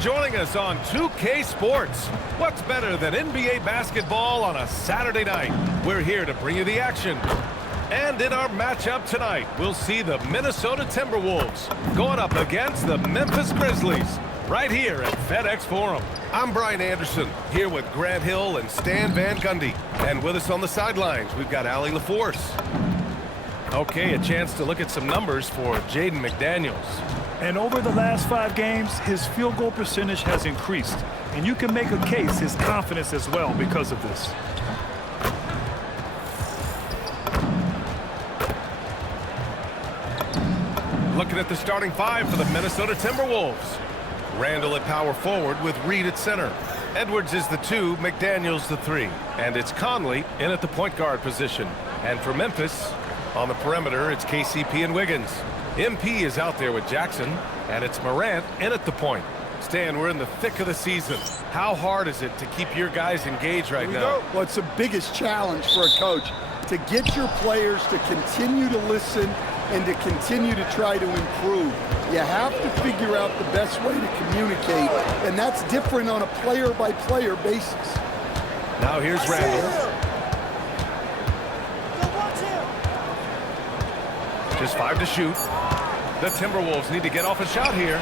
joining us on 2K Sports. What's better than NBA basketball on a Saturday night? We're here to bring you the action. And in our matchup tonight, we'll see the Minnesota Timberwolves going up against the Memphis Grizzlies right here at FedEx Forum. I'm Brian Anderson, here with Grant Hill and Stan Van Gundy. And with us on the sidelines, we've got Allie LaForce. Okay, a chance to look at some numbers for Jaden McDaniels. And over the last 5 games, his field goal percentage has increased. And you can make a case his confidence as well because of this. Looking at the starting 5 for the Minnesota Timberwolves. Randall at power forward with Reed at center. Edwards is the 2, McDaniels the 3. And it's Conley in at the point guard position. And for Memphis, on the perimeter, it's KCP and Wiggins. MP is out there with Jackson, and it's Morant in at the point. Stan, we're in the thick of the season. How hard is it to keep your guys engaged right now? Well, it's the biggest challenge for a coach, to get your players to continue to listen and to continue to try to improve. You have to figure out the best way to communicate, and that's different on a player-by-player basis. Now here's Randall. Just 5 to shoot. The Timberwolves need to get off a shot here.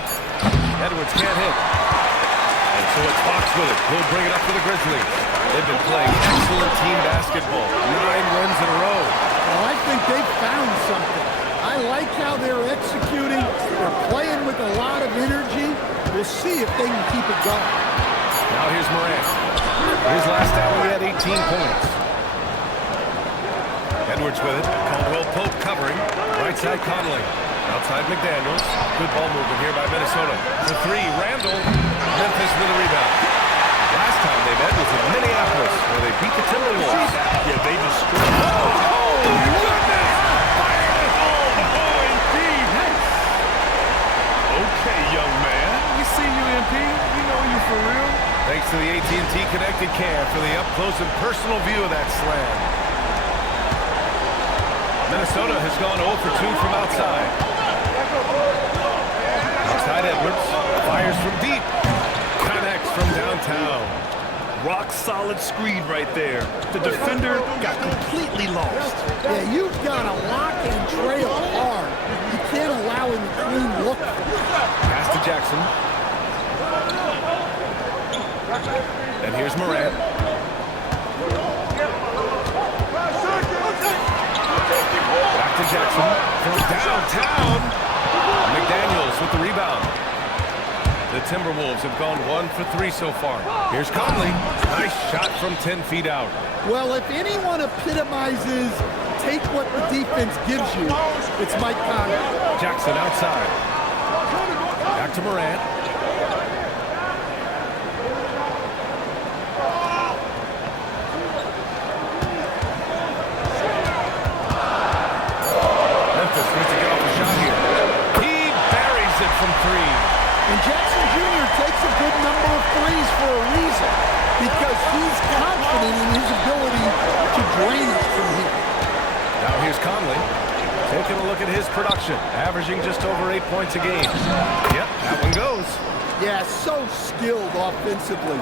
Edwards can't hit. And so it's Fox with it. He'll bring it up to the Grizzlies. They've been playing excellent team basketball. 9 wins in a row. Well, I think they've found something. I like how they're executing. They're playing with a lot of energy. We'll see if they can keep it going. Now here's Morant. His last outing, he had 18 points. Edwards with it. Caldwell Pope covering. Right side Conley. Outside McDaniels. Good ball movement here by Minnesota. For 3, Randall. Memphis with a rebound. Last time they met was in Minneapolis, where they beat the Timberwolves. Yeah, they destroyed. Oh, goodness! Fire it home! Oh, indeed. Okay, young man. We see you, MP. We know you for real. Thanks to the AT&T Connected Cam for the up-close and personal view of that slam. Minnesota has gone 0 for 2 from outside. Outside Edwards. Fires from deep. Connects from downtown. Rock solid screen right there. The defender got completely lost. Yeah, you've got to lock and trail hard. You can't allow him to clean look. Pass to Jackson. And here's Morant. Back to Jackson. From downtown. McDaniels with the rebound. The Timberwolves have gone 1 for 3 so far. Here's Conley. Nice shot from 10 feet out. Well, if anyone epitomizes take what the defense gives you, it's Mike Conley. Jackson outside. Back to Morant. Memphis needs to get off the shot here. He buries it from 3. And Jackson Jr. takes a good number of threes for a reason, because he's confident in his ability to drain it from here. Now here's Conley. Taking a look at his production, averaging just over 8 points a game. Yep, that one goes. Yeah, so skilled offensively.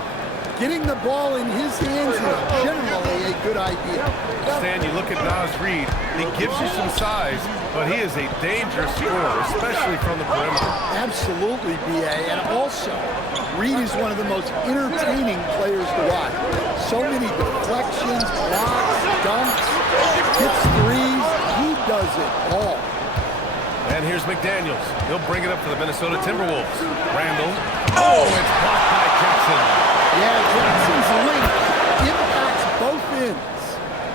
Getting the ball in his hands is generally a good idea. Stan, you look at Naz Reid, he gives you some size, but he is a dangerous scorer, especially from the perimeter. Absolutely, B.A. And also, Reid is one of the most entertaining players to watch. So many deflections, blocks, dunks, hits threes. He does it all. And here's McDaniels. He'll bring it up for the Minnesota Timberwolves. Randall. Oh, it's blocked by Jackson. Yeah, Jackson's length impacts both ends.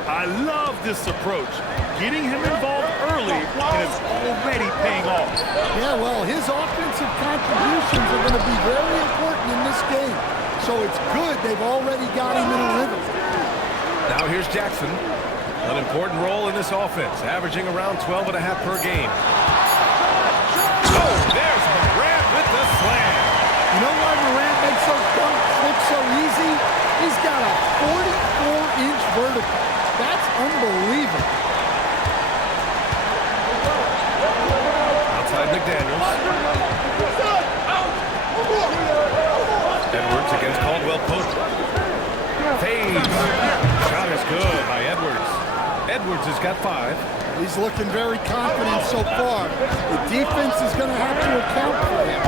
I love this approach. Getting him involved early, and it's already paying off. Yeah, well, his offensive contributions are going to be very important in this game. So it's good they've already got him in a rhythm. Now here's Jackson. An important role in this offense, averaging around 12.5 per game. Oh, there's Morant with the slam. You know why Morant makes those dunks look so easy? He's got a 44-inch vertical. That's unbelievable. Outside McDaniels. Edwards against Caldwell Pope. Fades. Shot is good by Edwards. Edwards has got 5. He's looking very confident so far. The defense is going to have to account for him.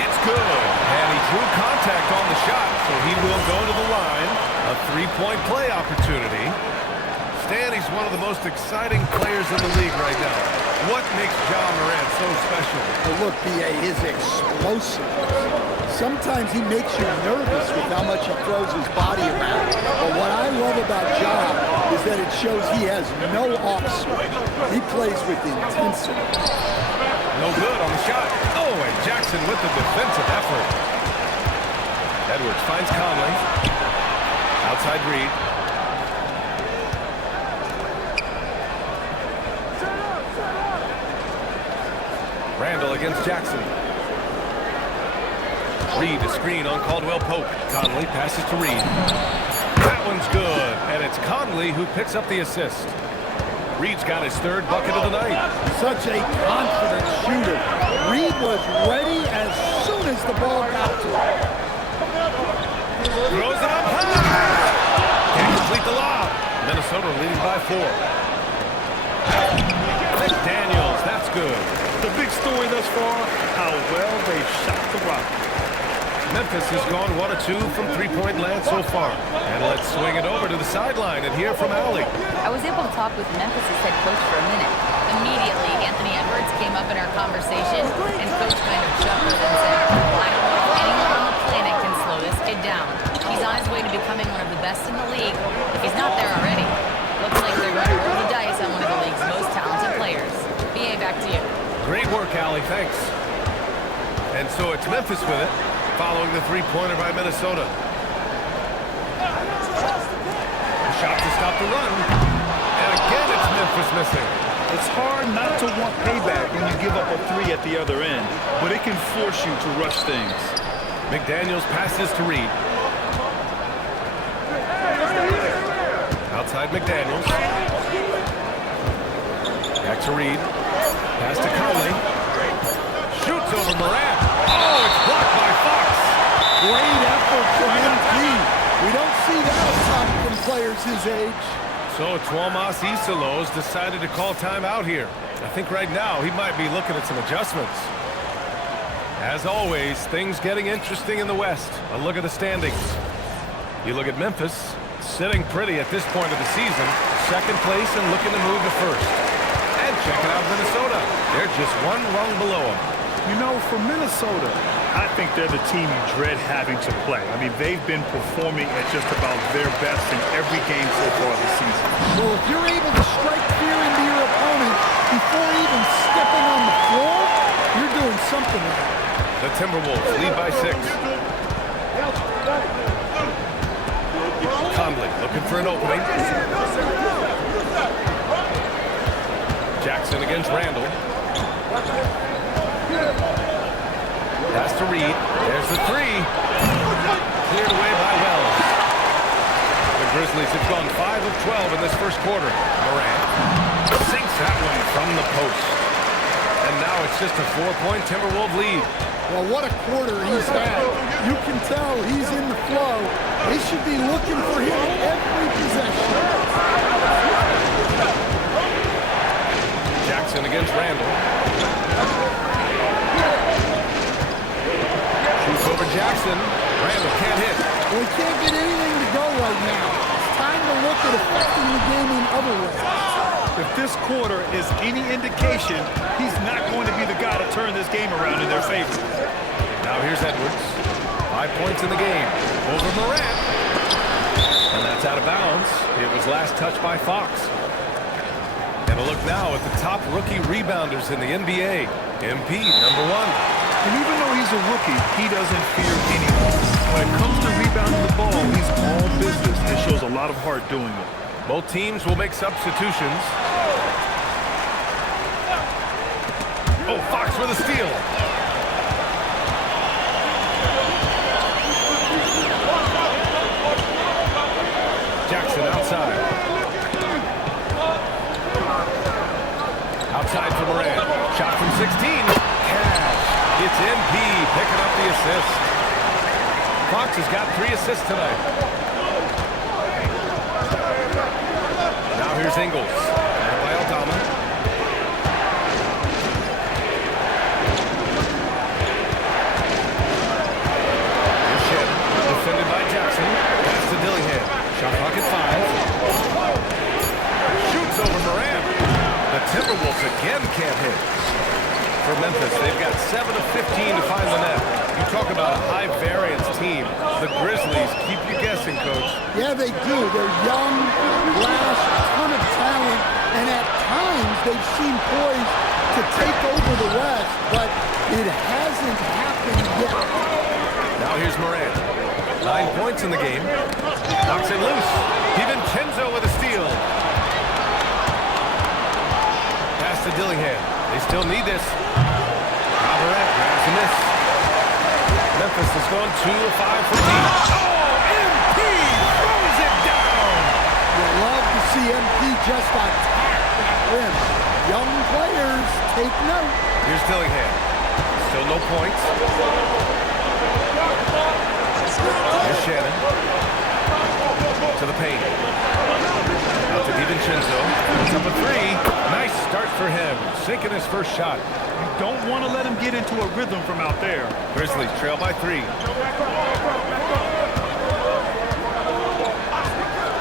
It's good. And he drew contact on the shot, so he will go to the line. A 3-point play opportunity. Stan, he's one of the most exciting players in the league right now. What makes Morant so special? Well, look, B.A., his explosiveness. Sometimes he makes you nervous with how much he throws his body around. But what I love about is that it shows he has no off swing. He plays with intensity. No good on the shot. Oh, and Jackson with the defensive effort. Edwards finds Conley. Outside Reed. Randall against Jackson. Reed, a screen on Caldwell Pope. Conley passes to Reed. That one's good, and it's Conley who picks up the assist. Reed's got his 3rd bucket of the night. Such a confident shooter. Reed was ready as soon as the ball got to him. Throws it up high. Can't complete the lob. Minnesota leading by 4. McDaniels, that's good. The big story thus far, how well they shot the rock. Memphis has gone 1 of 2 from 3-point land so far. And let's swing it over to the sideline and hear from Allie. I was able to talk with Memphis' head coach for a minute. Immediately, Anthony Edwards came up in our conversation, and Coach kind of chuckled and said, well, I don't know if anyone on the planet can slow this kid down. He's on his way to becoming one of the best in the league. If he's not there already, looks like they're going to roll the dice on one of the league's most talented players. BA, back to you. Great work, Allie. Thanks. And so it's Memphis with it, following the 3-pointer by Minnesota. Shot to stop the run. And again, it's Memphis missing. It's hard not to want payback when you give up a 3 at the other end, but it can force you to rush things. McDaniels passes to Reed. Outside McDaniels. Back to Reed. Pass to Conley. Shoots over Morant. Oh, it's blocked by Fox. Great effort from MP. We don't see that often from players his age. So Tuomas Isalos decided to call timeout here. I think right now he might be looking at some adjustments. As always, things getting interesting in the West. A look at the standings. You look at Memphis, sitting pretty at this point of the season. 2nd place and looking to move to 1st. And checking out Minnesota. They're just 1 rung below them. You know, for Minnesota, I think they're the team you dread having to play. I mean, they've been performing at just about their best in every game so far this season. Well, if you're able to strike fear into your opponent before even stepping on the floor, you're doing something right. The Timberwolves lead by 6. Conley looking for an opening. Jackson against Randall. Pass to Reed. There's the 3. Cleared away by Wells. The Grizzlies have gone 5 of 12 in this 1st quarter. Morant sinks that one from the post. And now it's just a 4-point Timberwolves lead. Well, what a quarter he's had. You can tell he's in the flow. They should be looking for him every possession. Jackson against Randall. Shoots over Jackson. Randall can't hit. Well, he can't get anything to go right now. It's time to look at affecting the game in other ways. If this quarter is any indication, he's not going to be the guy to turn this game around in their favor. Now here's Edwards. 5 points in the game. Over Morant. And that's out of bounds. It was last touched by Fox. And a look now at the top rookie rebounders in the NBA. MP, number 1. And even though he's a rookie, he doesn't fear anyone. When it comes to rebounding the ball, he's all business and shows a lot of heart doing it. Both teams will make substitutions. Oh, Fox with a steal. Jackson outside. Outside for Morant. Shot from 16. Cash. It's MP picking up the assist. Fox has got 3 assists tonight. Now here's Ingles. By Aldama. Here's Shed. Defended by Jackson. Pass to Dillingham. Shot clock at 5. Shoots over Morant. The Timberwolves again can't hit. For Memphis, they've got 7 of 15 to find the net. You talk about a high-variance team. The Grizzlies keep you guessing, Coach. Yeah, they do. They're young, brash, a ton of talent, and at times they've seemed poised to take over the West, but it hasn't happened yet. Now here's Morant. 9 points in the game. Knocks it loose. DiVincenzo with a steal. Pass to Dillingham. They still need this. Morant grabs a miss. Memphis has gone 2 of 5 from deep. Oh, MP throws it down. You love to see MP just attack that rim. Young players, take note. Here's Dillingham. Still no points. Here's Shannon. To the paint. Out to DiVincenzo. It's up a 3. Nice start for him. Sinking his first shot. You don't want to let him get into a rhythm from out there. Grizzlies trail by 3.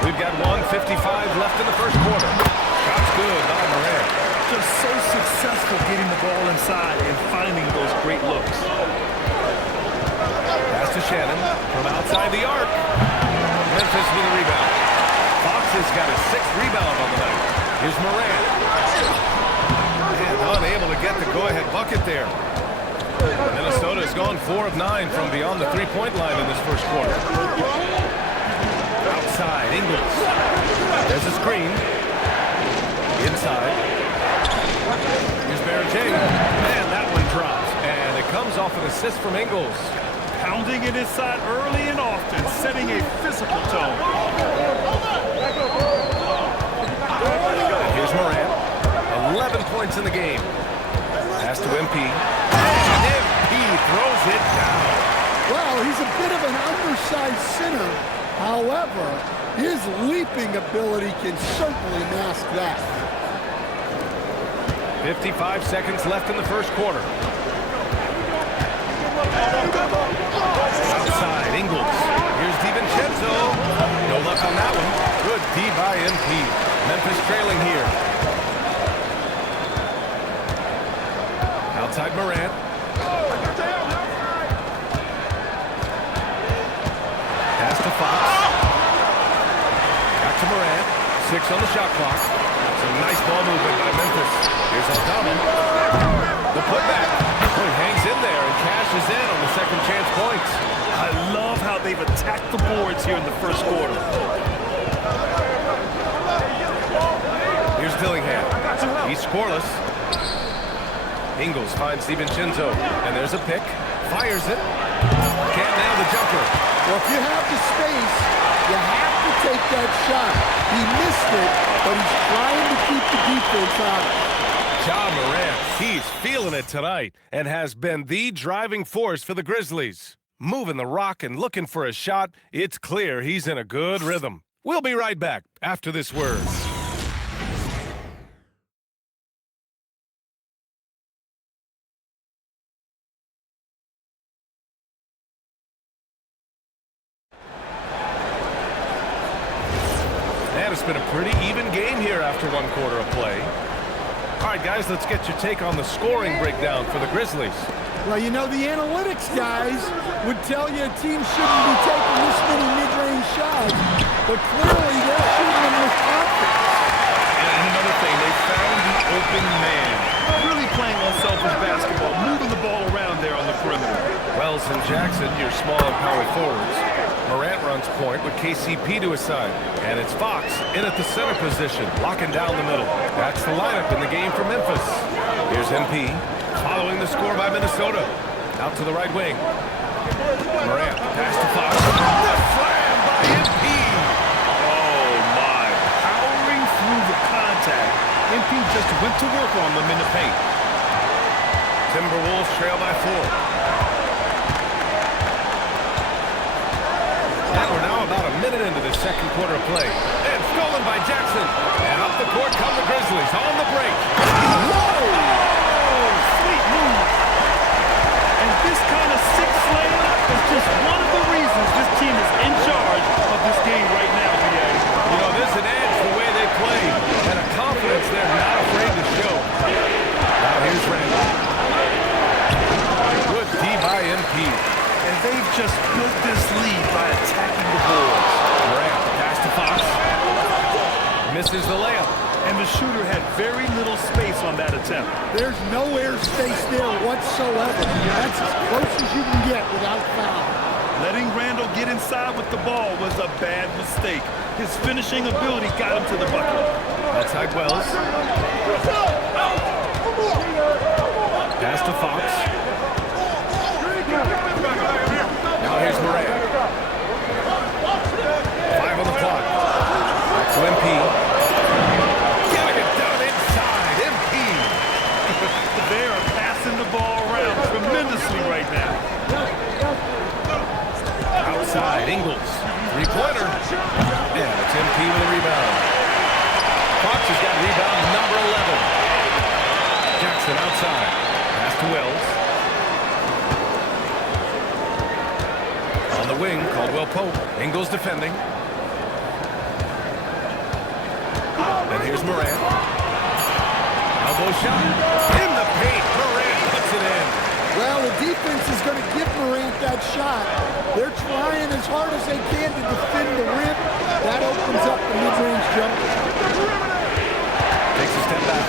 We've got 1:55 left in the first quarter. Shot's good by Morant. Just so successful getting the ball inside and finding those great looks. Pass to Shannon from outside the arc. Memphis with a rebound. Fox has got his 6th rebound on the night. Here's Morant. And unable to get the go-ahead bucket there. Minnesota has gone 4 of 9 from beyond the 3-point line in this first quarter. Outside, Ingles. There's a screen. Inside. Here's Barrett-James. Man, that one drops. And it comes off an assist from Ingles. Pounding it inside early and often, setting a physical tone. And here's Morant. 11 points in the game. Pass to MP. And MP throws it down. Well, he's a bit of an undersized center. However, his leaping ability can certainly mask that. 55 seconds left in the first quarter. Outside, Ingles. Here's DiVincenzo. No luck on that one. Good D by MP. Memphis trailing here. Outside Morant. Pass to Fox. Back to Morant. 6 on the shot clock. Some nice ball movement by Memphis. Here's Aldama. The putback. Oh, he hangs in there and cashes in on the second chance points. I love how they've attacked the boards here in the first quarter. Here's Dillingham. He's scoreless. Ingles finds DiVincenzo, and there's a pick. Fires it. Can't nail the jumper. Well, if you have the space, you have to take that shot. He missed it, but he's trying to keep the defense out. Ja Morant, he's feeling it tonight and has been the driving force for the Grizzlies. Moving the rock and looking for a shot, it's clear he's in a good rhythm. We'll be right back after this word. And it's been a pretty even game here after 1 quarter of play. All right, guys, let's get your take on the scoring breakdown for the Grizzlies. Well, you know, the analytics guys would tell you a team shouldn't be taking this many mid-range shots, but clearly they're shooting them with confidence. And another thing, they found the open man. Really playing unselfish basketball, moving the ball around there on the perimeter. Wells and Jackson, your small and power forwards. Morant runs point with KCP to his side. And it's Fox in at the center position, locking down the middle. That's the lineup in the game for Memphis. Here's MP, following the score by Minnesota. Out to the right wing. Morant, pass to Fox. The slam by MP. Oh, my. Powering through the contact. MP just went to work on them in the paint. Timberwolves trail by 4. quarter of play. And stolen by Jackson. And up the court come the Grizzlies on the break. Whoa! Oh, sweet move. And this kind of six-slayer is just one of the reasons this team is in charge of this game right now, BA. You know, there's an edge the way they play. And a confidence they're not afraid to show. Now here's Randall. Good D by MP. And they've just built this lead by attacking the boards. Morant, pass to Fox. Misses the layup. And the shooter had very little space on that attempt. There's no air space there whatsoever. That's as close as you can get without foul. Letting Randall get inside with the ball was a bad mistake. His finishing ability got him to the bucket. Outside Wells. Pass to Fox. Now here's Morant. 5 on the clock. Back to MP. Getting it done inside. MP. They are passing the ball around tremendously right now. Outside Ingles. Three-pointer. And it's MP with a rebound. Fox has got rebound number 11. Jackson outside. Pass to Wells. On the wing, Caldwell Pope. Ingles defending. And here's Morant. Elbow shot. In the paint. Morant puts it in. Well, the defense is going to give Morant that shot. They're trying as hard as they can to defend the rim. That opens up the mid-range jumper. Takes a step back.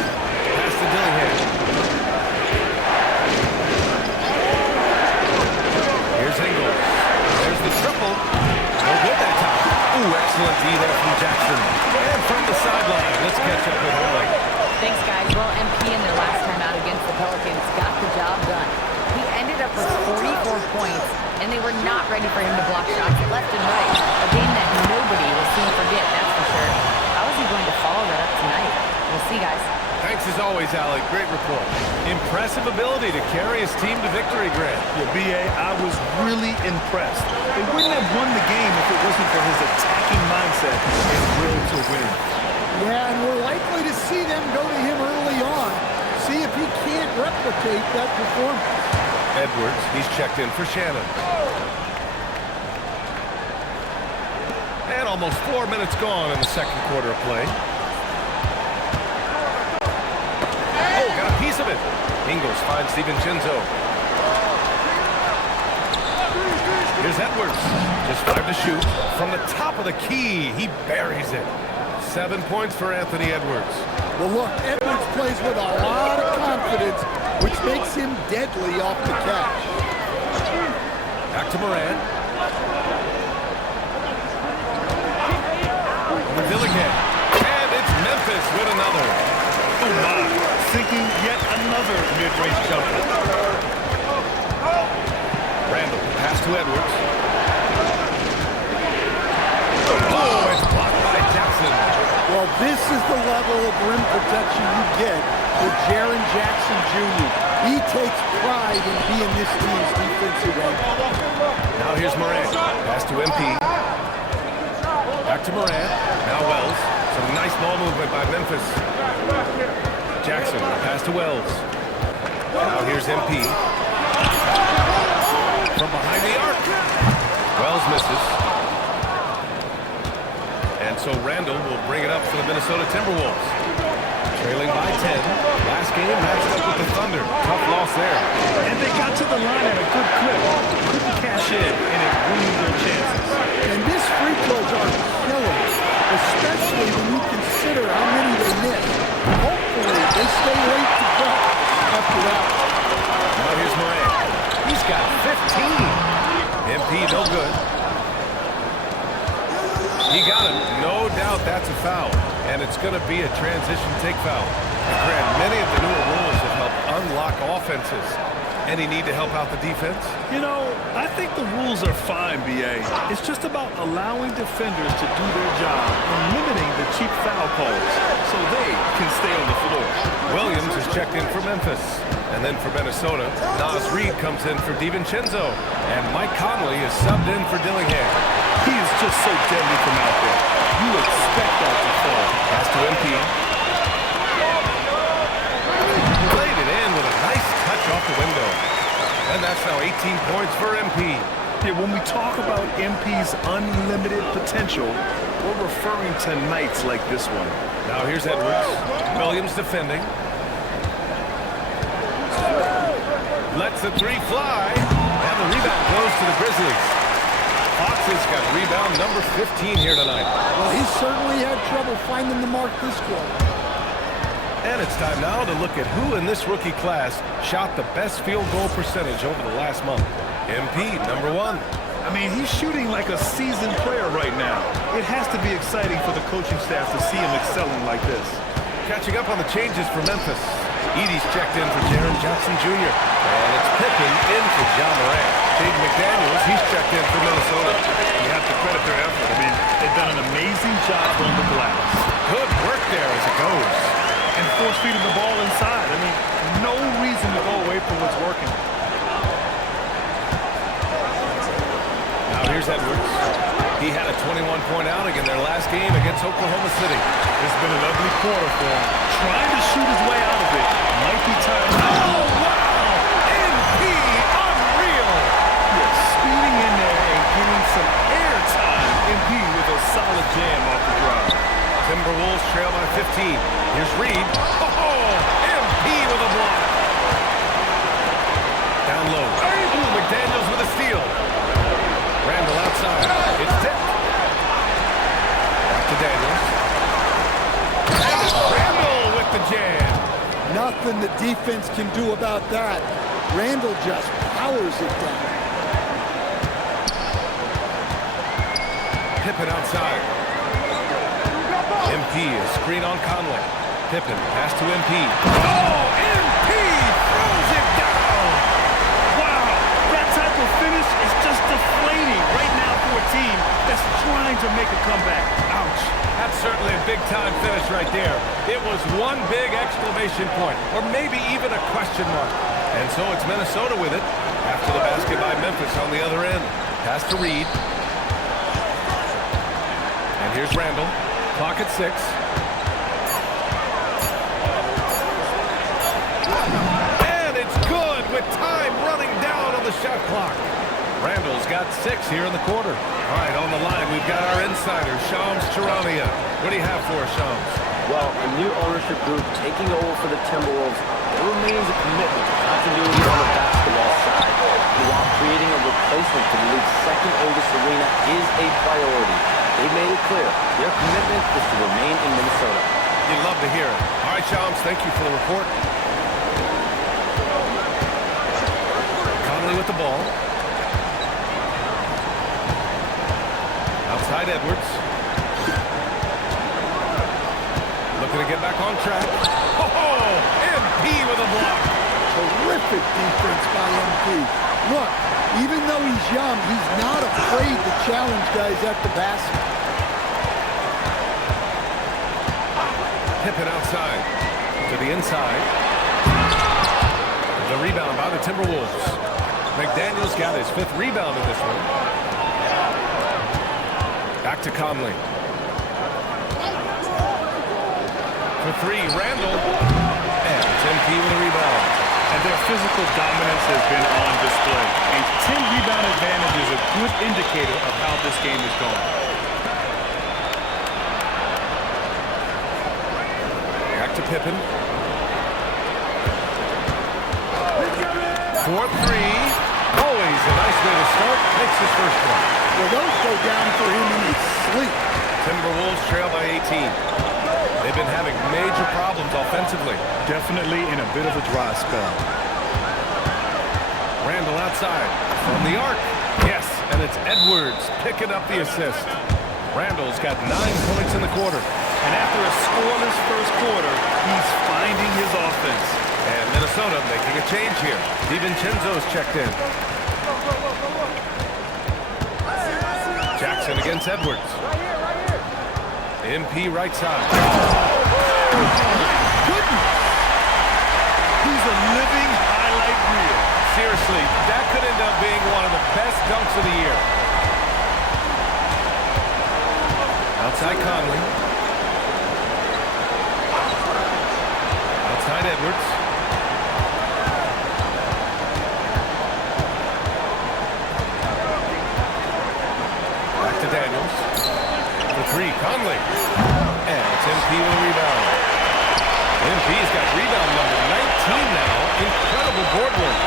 Pass to Dillingham. Here's Ingles. There's the triple. No good that time. Ooh, excellent D there from Jackson. And from the sideline, let's catch up with Hurley. Thanks, guys. Well, MP in their last time out against the Pelicans got the job done. He ended up with 44 points, and they were not ready for him to block shots left and right. A game that nobody will soon forget, that's for sure. How is he going to follow that up tonight? We'll see, guys. Thanks as always, Allie. Great report. Impressive ability to carry his team to victory, Grant. Yeah, BA, I was really impressed. They wouldn't have won the game if it wasn't for his attacking mindset and will to win. Yeah, and we're likely to see them go to him early on. See if he can't replicate that performance. Edwards, he's checked in for Shannon. And almost 4 minutes gone in the second quarter of play. Oh, got a piece of it. Ingles finds DiVincenzo. Here's Edwards. Just 5 to shoot. From the top of the key, he buries it. 7 points for Anthony Edwards. Well, look, Edwards plays with a lot of confidence, which makes him deadly off the catch. Back to Morant. Over Dillingham. And it's Memphis with another. Oh, my. Sinking yet another mid-range jumper. Randall, pass to Edwards. Oh, it's blocked by Jackson. Well, this is the level of rim protection you get with Jaren Jackson Jr. He takes pride in being this team's defensive end. Now here's Morant. Pass to MP. Back to Morant. Now Wells. Some nice ball movement by Memphis. Jackson, pass to Wells. Now here's MP. From behind the arc. Wells misses. And so Randall will bring it up for the Minnesota Timberwolves. Trailing by 10. Last game matched up with the Thunder. Tough loss there. And they got to the line at a good clip. Couldn't cash in, and it ruined their chances. And these free throws are killers, especially when you consider how many they miss. Hopefully, they stay late to cut after that. Now here's Morant. He's got 15. MP no good. He got him. No doubt that's a foul. And it's going to be a transition take foul. And Grant, many of the newer rules have helped unlock offenses. Any need to help out the defense? You know, I think the rules are fine, BA. It's just about allowing defenders to do their job and limiting the cheap foul calls so they can stay on the floor. Williams is checked in for Memphis. And then for Minnesota, Nas Reed comes in for DiVincenzo. And Mike Conley is subbed in for Dillingham. He is just so deadly from out there. You expect that to fall. Pass to MP. Played it in with a nice touch off the window. And that's now 18 points for MP. Yeah, when we talk about MP's unlimited potential, we're referring to nights like this one. Now here's Edwards. Williams defending. Lets the three fly. And the rebound goes to the Grizzlies. Fox has got rebound number 15 here tonight. Well, he certainly had trouble finding the mark this quarter. And it's time now to look at who in this rookie class shot the best field goal percentage over the last month. MP, number 1. I mean, he's shooting like a seasoned player right now. It has to be exciting for the coaching staff to see him excelling like this. Catching up on the changes for Memphis. Edie's checked in for Jaren Jackson Jr. And it's Pippen in for Morant. Jaden McDaniels, he's checked in for Minnesota. You have to credit their effort. I mean, they've done an amazing job on the glass. Good work there as it goes. And force-feeding the ball inside. I mean, no reason to go away from what's working. Now here's Edwards. He had a 21-point outing in their last game against Oklahoma City. It's been an ugly quarter for him. Trying to shoot his way out of it. Might be time. Oh, wow! MP, unreal! Yeah, speeding in there and getting some air time. MP with a solid jam off the drive. Timberwolves trail by 15. Here's Reed. Oh, MP with a block. Down low. Ooh, McDaniels with a steal. Randall outside. It's tipped. Back to Daniels. Randall with the jam. Nothing the defense can do about that. Randall just powers it down. Pippen outside. MP is screen on Conley. Pippen pass to MP. Oh, MP throws it down. Wow, that type of finish is just deflating right now for a team that's trying to make a comeback. Ouch. That's certainly a big-time finish right there. It was one big exclamation point, or maybe even a question mark. And so it's Minnesota with it after the basket by Memphis on the other end. Pass to Reed. And here's Randall. Clock at 6. And it's good with time running down on the shot clock. Randall's got 6 here in the quarter. All right, on the line, we've got our insider, Shams Charania. What do you have for us, Shams? Well, a new ownership group taking over for the Timberwolves, there remains a commitment to continuity on the basketball side. And while creating a replacement for the league's second oldest arena is a priority, they made it clear their commitment is to remain in Minnesota. You'd love to hear it. All right, Shams, thank you for the report. Conley with the ball. Outside Edwards. Looking to get back on track. Oh, MP with a block. Terrific defense by MP. Look, even though he's young, he's not afraid to challenge guys at the basket. Pippen outside. To the inside. The rebound by the Timberwolves. McDaniels got his 5th rebound in this one. Back to Conley. For 3, Randall. And it's MP with a rebound. And their physical dominance has been on display. A 10-rebound advantage is a good indicator of how this game is going. Back to Pippen. 4-3. Always a nice way to start. Makes his first one. Well, those go down for him in his sleep. Timberwolves trail by 18. They've been having major problems offensively. Definitely in a bit of a dry spell. Randall outside from the arc. Yes, and it's Edwards picking up the assist. Randall's got 9 points in the quarter. And after a scoreless first quarter, he's finding his offense. And Minnesota making a change here. DiVincenzo's checked in. Jackson against Edwards. MP right side. Goodness. He's a living highlight reel. Seriously, that could end up being one of the best dunks of the year. Outside by Conley. Outside Edwards. Back to Daniels. For three, Conley. And it's MP with a rebound. MP's got rebound number 19 now. Incredible board work.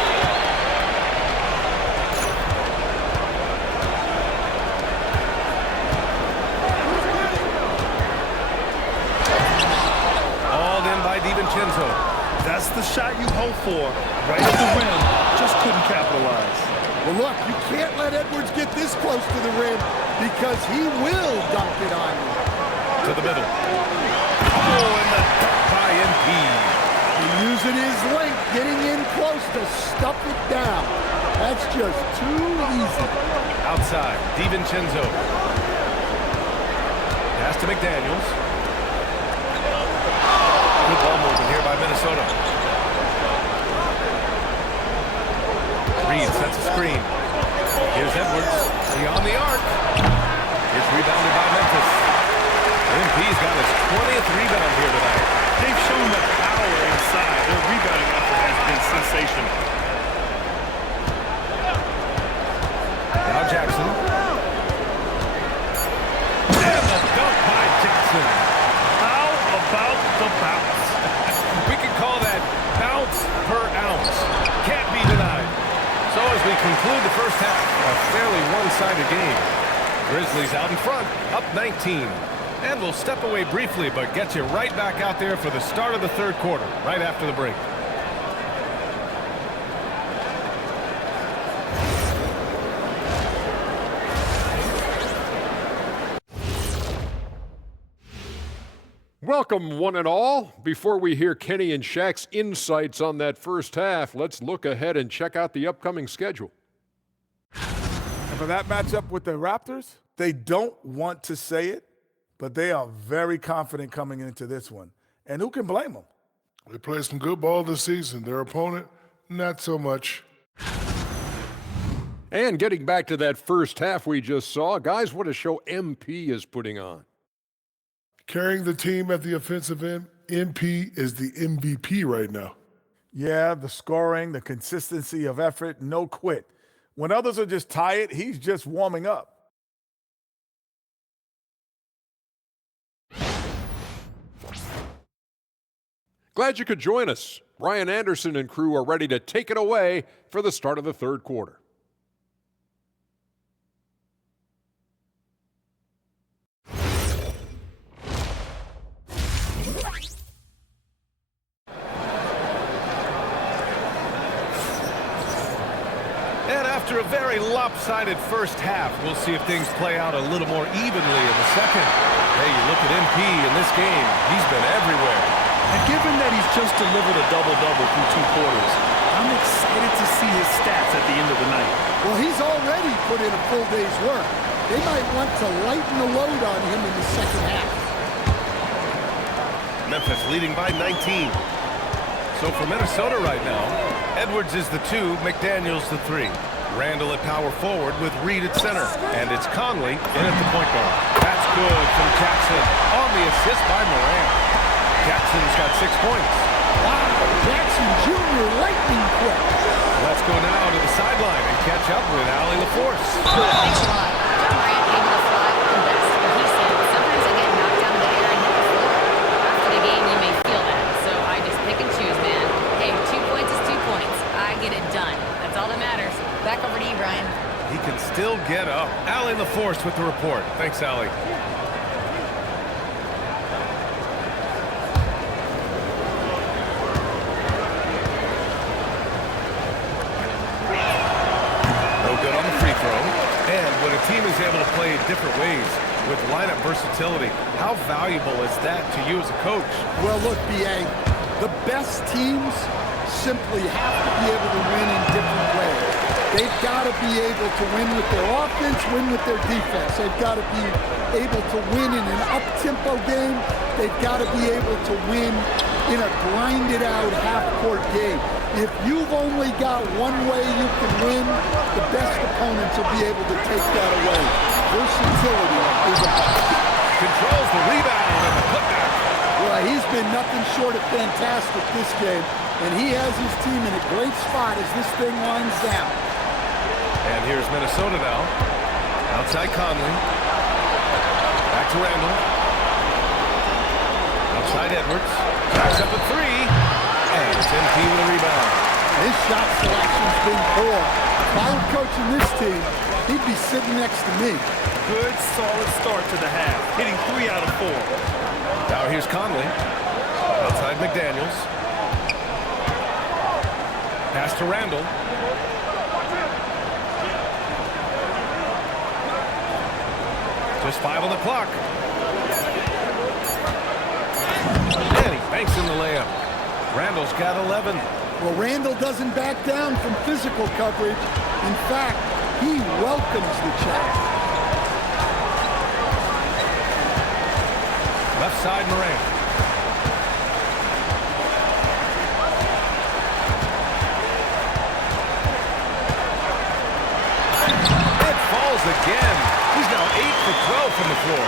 Hauled in by DiVincenzo. That's the shot you hope for. Right at the rim. Just couldn't capitalize. Well, look, you can't let Edwards get this close to the rim because he will dunk it on you. To the middle. Oh, and the dunk by MP. Using his length, getting in close to stuff it down. That's just too easy. Outside, DiVincenzo. Pass to McDaniels. Good ball movement here by Minnesota. Reed sets a screen. Here's Edwards. Beyond the arc. It's rebounded by Memphis. MP's got his 20th rebound here tonight. They've shown the power inside. Their rebounding effort has been sensational. Now Jackson. And the dunk by Jackson. How about the bounce? We could call that bounce per ounce. Can't be denied. So as we conclude the first half, a fairly one-sided game. Grizzlies out in front, up 19. And we'll step away briefly, but get you right back out there for the start of the third quarter, right after the break. Welcome, one and all. Before we hear Kenny and Shaq's insights on that first half, let's look ahead and check out the upcoming schedule. And for that matchup with the Raptors, they don't want to say it, but they are very confident coming into this one. And who can blame them? They played some good ball this season. Their opponent, not so much. And getting back to that first half we just saw, guys, what a show MP is putting on. Carrying the team at the offensive end, MP is the MVP right now. Yeah, the scoring, the consistency of effort, no quit. When others are just tired, he's just warming up. Glad you could join us. Brian Anderson and crew are ready to take it away for the start of the third quarter. And after a very lopsided first half, we'll see if things play out a little more evenly in the second. Hey, you look at MP in this game, he's been everywhere. And given that he's just delivered a double-double through 2 quarters, I'm excited to see his stats at the end of the night. Well, he's already put in a full day's work. They might want to lighten the load on him in the second half. Memphis leading by 19. So for Minnesota right now, Edwards is the 2, McDaniels the 3. Randall at power forward with Reed at center. And it's Conley in at the point guard. That's good from Jackson on the assist by Morant. Jackson's got 6 points. Wow, Jackson Jr. lightning quick. Let's go now to the sideline and catch up with Allie LaForce. Thanks a lot. John Morant able to fly with the best. He said, sometimes I get knocked down in the air and hit the floor. After the game, you may feel that. So I just pick and choose, man. Hey, 2 points is 2 points. I get it done. That's all that matters. Back over to you, Brian. He can still get up. Allie LaForce with the report. Thanks, Allie. Team is able to play different ways with lineup versatility. How valuable is that to you as a coach? Well, look, B.A., the best teams simply have to be able to win in different ways. They've got to be able to win with their offense, win with their defense. They've got to be able to win in an up-tempo game. They've got to be able to win in a grinded-out half-court game. If you've only got one way you can win, the best opponents will be able to take that away. Versatility is a controls the rebound and the putback. Well, he's been nothing short of fantastic this game, and he has his team in a great spot as this thing winds down. And here's Minnesota now. Outside Conley. Back to Randall. Outside Edwards. Backs up a three. And it's MP with a rebound. His shot selection's been poor. If I were coaching this team, he'd be sitting next to me. Good, solid start to the half, hitting 3 out of 4. Now here's Conley. Outside McDaniels. Pass to Randall. Just 5 on the clock. And he banks in the layup. Randall's got 11. Well, Randall doesn't back down from physical coverage. In fact, he welcomes the challenge. Left side, Morant. It falls again. He's now 8 for 12 from the floor.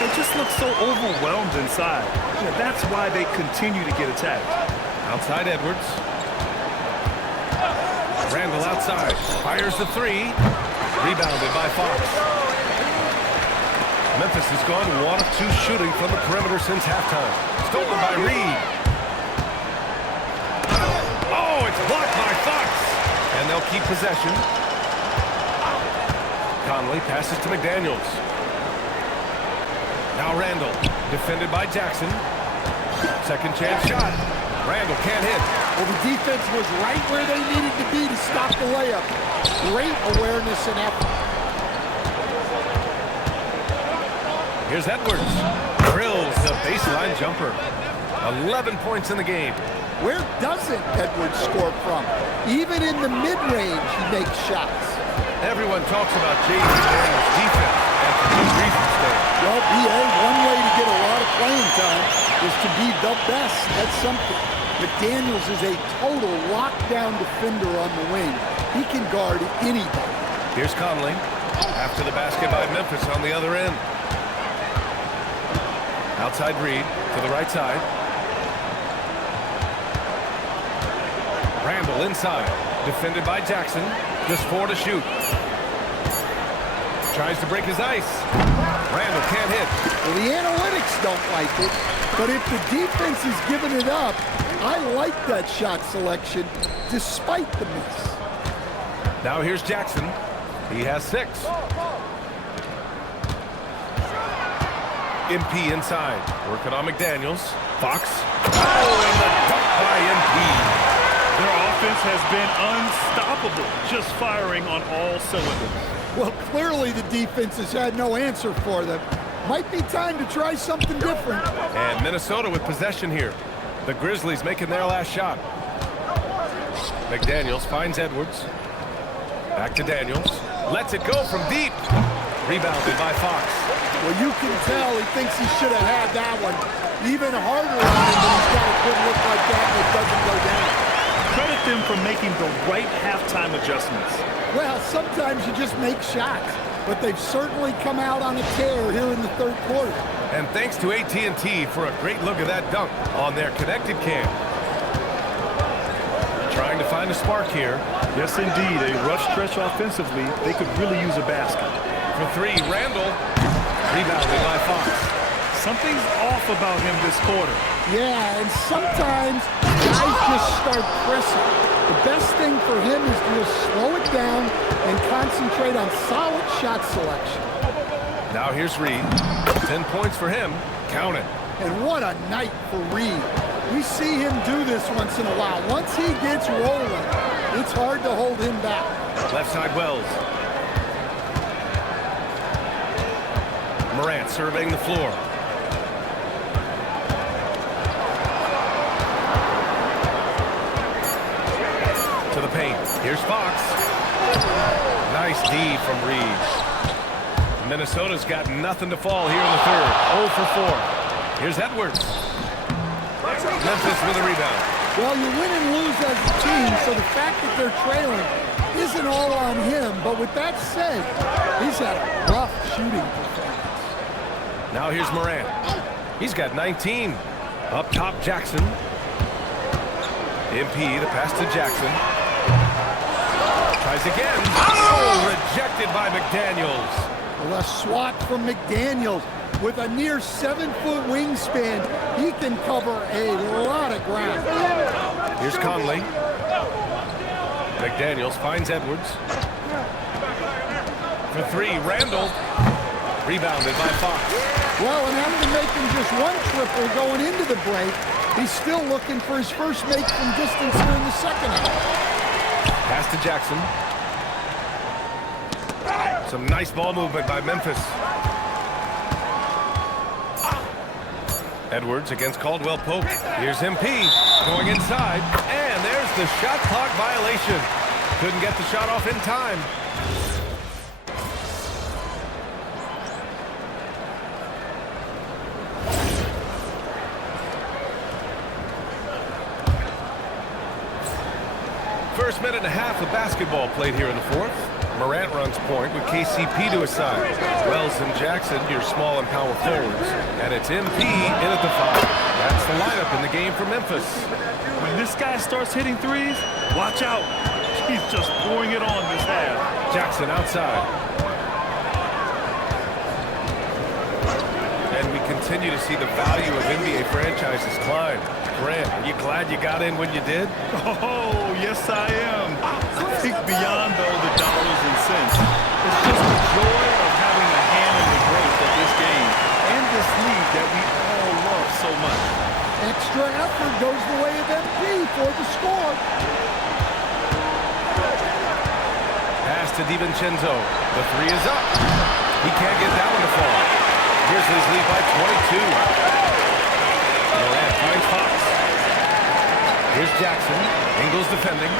They just look so overwhelmed inside. Yeah, that's why they continue to get attacked. Outside Edwards. Randall outside. Fires the three. Rebounded by Fox. Memphis has gone 1 of 2 shooting from the perimeter since halftime. Stolen by Reed. Oh, it's blocked by Fox. And they'll keep possession. Conley passes to McDaniels. Now Randall, defended by Jackson. Second chance shot. Randall can't hit. Well, the defense was right where they needed to be to stop the layup. Great awareness and effort. Here's Edwards. Drills the baseline jumper. 11 points in the game. Where doesn't Edwards score from? Even in the mid-range, he makes shots. Everyone talks about J.D. Daniels' defense, and for good reasons there. Well, BA, one way to get a lot of playing time is to be the best. That's something. McDaniels is a total lockdown defender on the wing. He can guard anybody. Here's Conley. After the basket by Memphis on the other end. Outside Reed to the right side. Randall inside. Defended by Jackson. Just 4 to shoot. Tries to break his ice. Randall can't hit. Well, the analytics don't like it, but if the defense is giving it up, I like that shot selection despite the miss. Now here's Jackson. He has 6. MP inside. Working on McDaniels. Fox. Oh, and the dunk by MP. Their offense has been unstoppable, just firing on all cylinders. Well, clearly the defense has had no answer for them. Might be time to try something different. And Minnesota with possession here. The Grizzlies making their last shot. McDaniels finds Edwards. Back to Daniels. Lets it go from deep. Rebounded by Fox. Well, you can tell he thinks he should have had that one. Even harder on him, but he's got a good look like that and it doesn't go down. Credit them for making the right halftime adjustments. Well, sometimes you just make shots, but they've certainly come out on a tear here in the third quarter. And thanks to AT&T for a great look at that dunk on their connected cam. Trying to find a spark here. Yes, indeed. A rough stretch offensively. They could really use a basket. For 3, Randall. Rebounded by Fox. Something's off about him this quarter. Yeah, and sometimes guys just start pressing. The best thing for him is to just slow it down and concentrate on solid shot selection. Now here's Reed. 10 points for him. Count it. And what a night for Reed. We see him do this once in a while. Once he gets rolling, it's hard to hold him back. Left side Wells. Morant surveying the floor. To the paint. Here's Fox. Nice D from Reed. Minnesota's got nothing to fall here in the third. 0 for 4. Here's Edwards. Memphis with a rebound. Well, you win and lose as a team, so the fact that they're trailing isn't all on him. But with that said, he's had a rough shooting performance. Now here's Morant. He's got 19. Up top, Jackson. MP, the pass to Jackson. Tries again. Oh, rejected by McDaniels. Well, a swat from McDaniels. With a near 7-foot wingspan, he can cover a lot of ground. Here's Conley. McDaniels finds Edwards. For three, Randall. Rebounded by Fox. Well, and after making just one triple going into the break, he's still looking for his first make from distance here in the second half. Pass to Jackson. Some nice ball movement by Memphis. Edwards against Caldwell Pope. Here's MP going inside. And there's the shot clock violation. Couldn't get the shot off in time. First minute and a half of basketball played here in the fourth. Morant runs point with KCP to his side. Wells and Jackson, your small and power forwards. And it's MP in at the 5. That's the lineup in the game for Memphis. When this guy starts hitting threes, watch out. He's just pouring it on this half. Jackson outside. And we continue to see the value of NBA franchises climb. Grant, are you glad you got in when you did? Oh, yes I am. I think beyond all the dollars and cents, it's just the joy of having a hand in the growth of this game and this league that we all love so much. Extra effort goes the way of MP for the score. Pass to DiVincenzo. The three is up. He can't get that one to fall. Grizzlies lead by 22. Morant finds Fox. Here's Jackson. Ingles defending.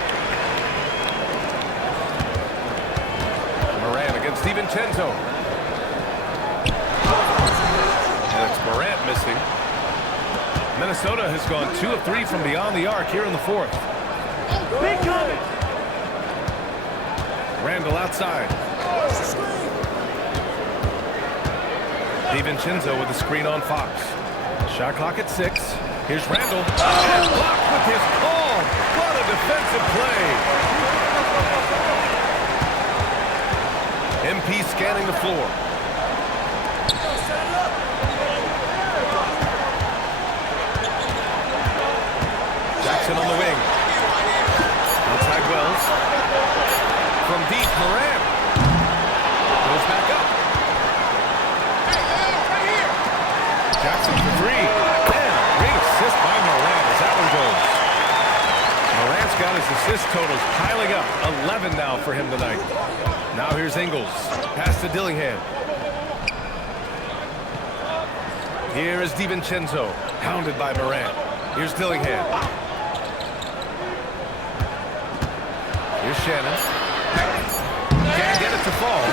Morant against DiVincenzo. And it's Morant missing. Minnesota has gone 2 of 3 from beyond the arc here in the fourth. Big coming. Randall outside. DiVincenzo with the screen on Fox. Shot clock at 6. Here's Randall. And blocked with his palm. What a defensive play. MP scanning the floor. Jackson on the wing. Outside Wells. From deep, Morant. Goes back up. Jackson for 3. And great assist by Morant as that one goes. Morant's got his assist totals piling up. 11 now for him tonight. Now here's Ingles. Pass to Dillingham. Here is DiVincenzo. Hounded by Morant. Here's Dillingham. Here's Shannon. Can't get it to fall.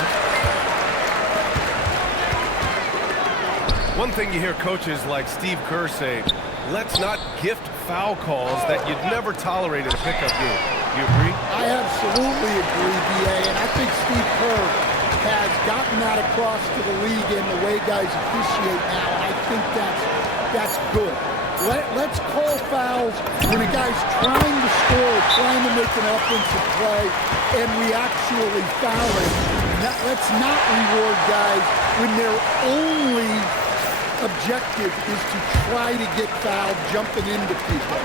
One thing you hear coaches like Steve Kerr say, let's not gift foul calls that you'd never tolerate in a pickup game. You agree? I absolutely agree, B.A., and I think Steve Kerr has gotten that across to the league in the way guys officiate now, and I think that's good. Let's call fouls when a guy's trying to score, trying to make an offensive play, and we actually foul him. Let's not reward guys when their only objective is to try to get fouled jumping into people.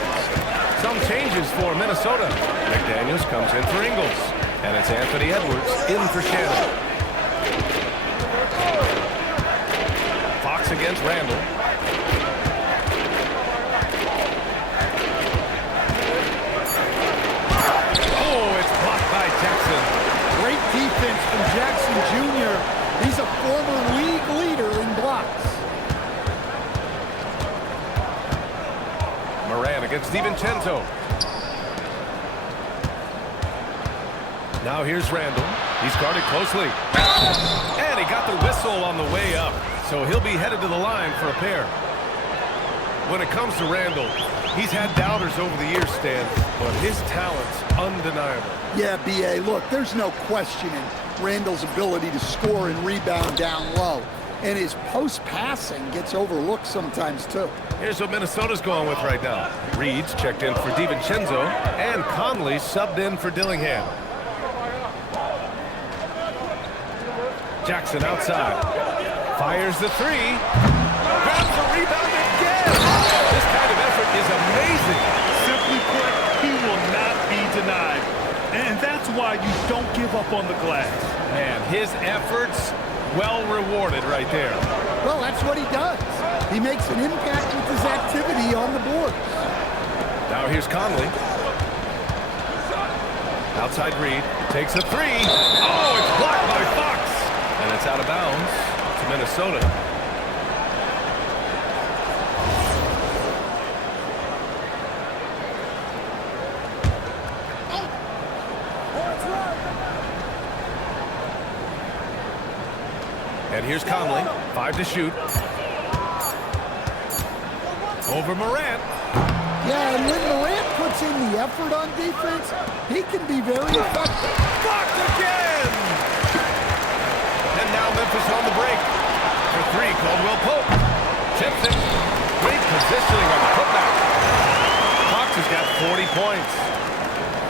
Some changes for Minnesota. McDaniels comes in for Ingles. And it's Anthony Edwards in for Shannon. Fox against Randall. Oh, it's blocked by Jackson. Great defense from Jackson Jr. He's a former league leader in blocks. Morant against DiVincenzo. Now here's Randall. He's guarded closely. And he got the whistle on the way up. So he'll be headed to the line for a pair. When it comes to Randall, he's had doubters over the years, Stan, but his talent's undeniable. Yeah, B.A., look, there's no questioning Randall's ability to score and rebound down low. and his post-passing gets overlooked sometimes too. Here's what Minnesota's going with right now. Reed's checked in for DiVincenzo, and Conley subbed in for Dillingham. Jackson outside. Fires the three. Grabs the rebound again. This kind of effort is amazing. Simply put, he will not be denied. And that's why you don't give up on the glass. Man, his efforts well rewarded right there. Well, that's what he does. He makes an impact with his activity on the board. Now here's Conley. Outside Reed. Takes a three. Oh, it's blocked by Fox. And it's out of bounds to Minnesota. And here's Conley. 5 to shoot. Over Morant. Yeah, and when Morant puts in the effort on defense, he can be very effective. Blocked again! And now Memphis on the break. For three, Caldwell Pope. Tips it. Great positioning on the putback. Fox has got 40 points.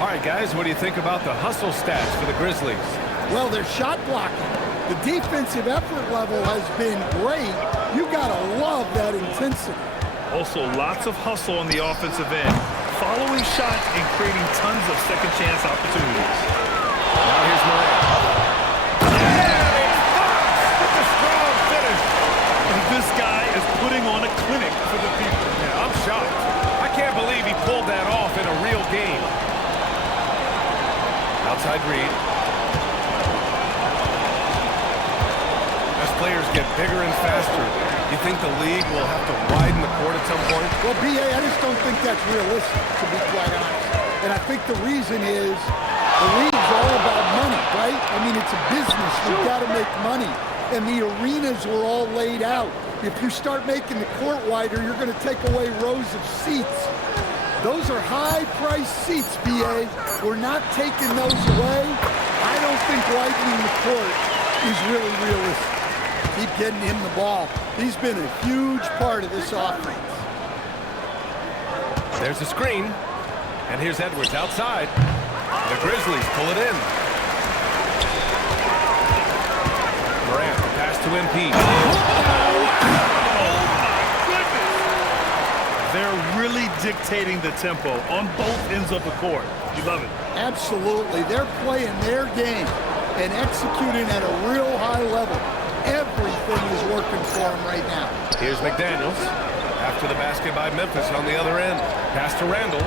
All right, guys, what do you think about the hustle stats for the Grizzlies? Well, they're shot blocking. The defensive effort level has been great. You gotta love that intensity. Also, lots of hustle on the offensive end. Following shots and creating tons of second chance opportunities. Now here's Morant. Yeah, it's Fox with a strong finish. And this guy is putting on a clinic for the people. Yeah, I'm shocked. I can't believe he pulled that off in a real game. Outside Reed. As players get bigger and faster, you think the league will have to widen the court at some point? Well, B.A., I just don't think that's realistic, to be quite honest. And I think the reason is the league's all about money, right? I mean, it's a business. We've got to make money. And the arenas were all laid out. If you start making the court wider, you're going to take away rows of seats. Those are high-priced seats, B.A. We're not taking those away. I don't think widening the court is really realistic. Keep getting him the ball. He's been a huge part of this offense. There's a screen. And here's Edwards outside. The Grizzlies pull it in. Morant, pass to MP. They're really dictating the tempo on both ends of the court. You love it. Absolutely. They're playing their game and executing at a real high level. Everything is working for him right now. Here's McDaniels. After the basket by Memphis on the other end. Pass to Randall.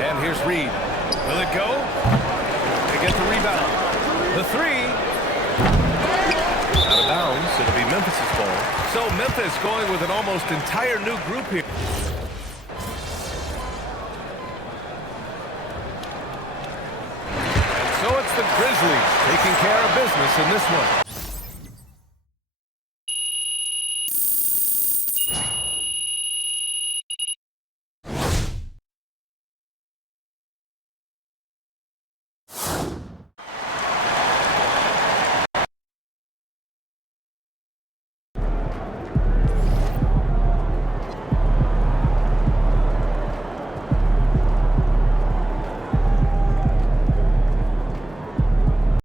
And here's Reed. Will it go? They get the rebound. The three. Out of bounds. It'll be Memphis's ball. So Memphis going with an almost entire new group here. And so it's the Grizzlies taking care of business in this one.